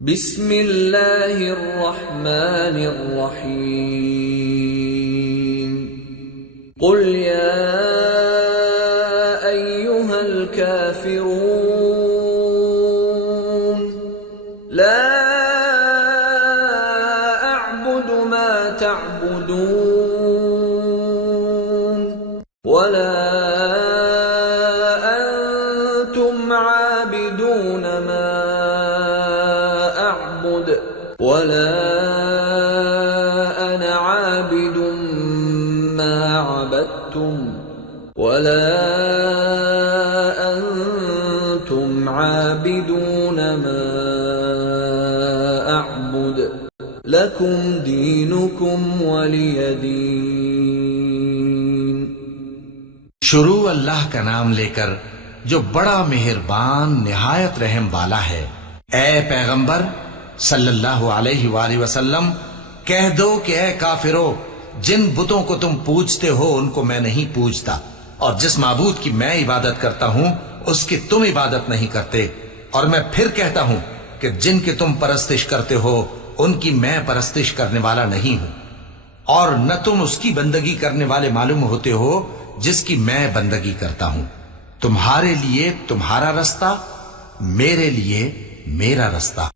बिस्मिल्लाहिर्रहमानिर्रहीम। कुल या अय्युहल काफिरून ला अअबुदु मा तअबुदून वला अंतुम आबिदून मा अअबुद वला अना आबिदुम मा अबदतुम वला अंतुम आबिदून मा अअबुद लकुम दीनुकुम वलिय दीन। शुरू अल्लाह का नाम लेकर जो बड़ा मेहरबान निहायत रहम वाला है। ए पैगंबर सल्लल्लाहु अलैहि वसल्लम, कह दो कि ए काफिरो, जिन बुतों को तुम पूजते हो उनको मैं नहीं पूजता, और जिस माबूद की मैं इबादत करता हूं उसकी तुम इबादत नहीं करते। और मैं फिर कहता हूं कि जिनकी तुम परस्तिश करते हो उनकी मैं परस्तिश करने वाला नहीं हूं, और न तुम उसकी बंदगी करने वाले मालूम होते हो जिसकी मैं बंदगी करता हूं। तुम्हारे लिए तुम्हारा रास्ता, मेरे लिए मेरा रास्ता।